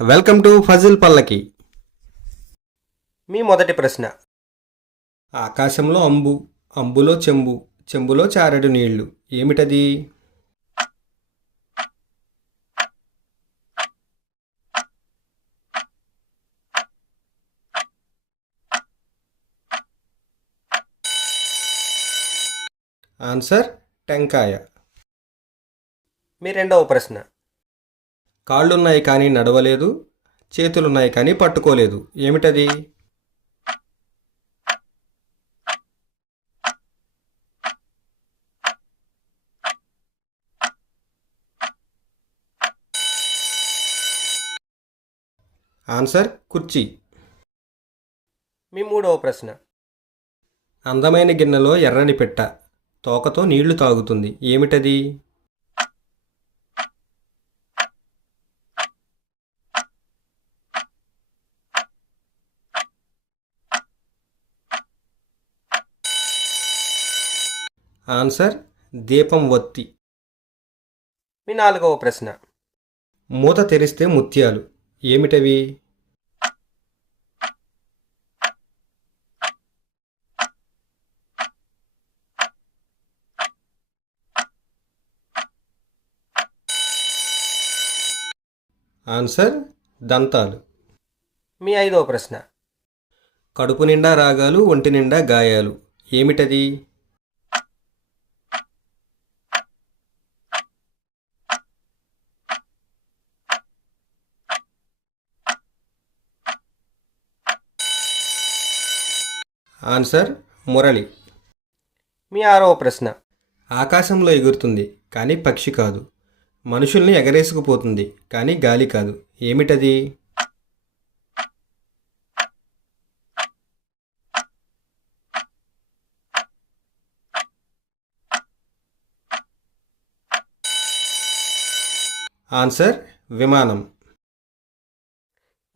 Welcome to Fazil పల్లకి. మీ మొదటి ప్రశ్న. ఆకాశంలో అంబు, అంబులో చెంబు, చెంబులో చారెడు నీళ్లు, ఏమిటది? ఆన్సర్ టెంకాయ. మీ రెండవ ప్రశ్న. కాళ్ళున్నాయి కానీ నడవలేదు, చేతులున్నాయి కానీ పట్టుకోలేదు, ఏమిటది? ఆన్సర్ కుర్చీ. మీ మూడవ ప్రశ్న. అందమైన గిన్నెలో ఎర్రని పెట్ట, తోకతో నీళ్లు తాగుతుంది, ఏమిటది? ఆన్సర్ దీపం ఒత్తి. మీ నాలుగవ ప్రశ్న. మూత తెరిస్తే ముత్యాలు, ఏమిటవి? ఆన్సర్ దంతాలు. మీ ఐదవ ప్రశ్న. కడుపు నిండా రాగాలు, ఒంటి నిండా గాయాలు, ఏమిటది? ఆన్సర్ మురళి. మీ ఆరవ ప్రశ్న. ఆకాశంలో ఎగురుతుంది కానీ పక్షి కాదు, మనుషుల్ని ఎగరేసుకుపోతుంది కానీ గాలి కాదు, ఏమిటది? ఆన్సర్ విమానం.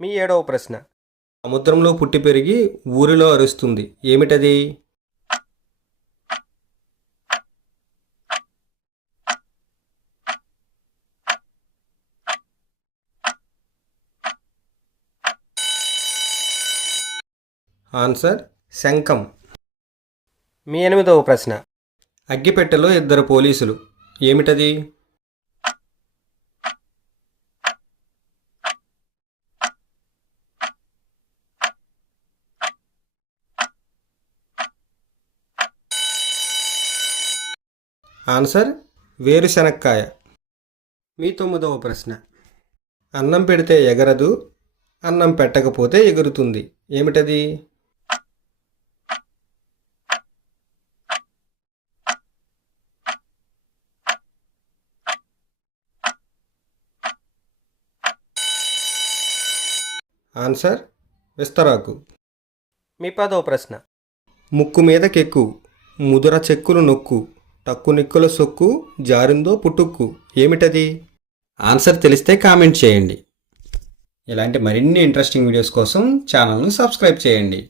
మీ ఏడవ ప్రశ్న. సముద్రంలో పుట్టి పెరిగి ఊరిలో అరుస్తుంది, ఏమిటది? ఆన్సర్ శంఖం. మీ ఎనిమిదవ ప్రశ్న. అగ్గిపెట్టెలో ఇద్దరు పోలీసులు, ఏమిటది? ఆన్సర్ వేరుశనక్కాయ. మీ తొమ్మిదవ ప్రశ్న. అన్నం పెడితే ఎగరదు, అన్నం పెట్టకపోతే ఎగురుతుంది, ఏమిటది? ఆన్సర్ విస్తరాకు. మీ పదవ ప్రశ్న. ముక్కు మీద కెక్కు, ముదుర చెక్కులు నొక్కు, టక్కు నిక్కుల సొక్కు, జారిందో పుట్టుక్కు, ఏమిటది? ఆన్సర్ తెలిస్తే కామెంట్ చేయండి. ఇలాంటి మరిన్ని ఇంట్రెస్టింగ్ వీడియోస్ కోసం ఛానల్ను సబ్స్క్రైబ్ చేయండి.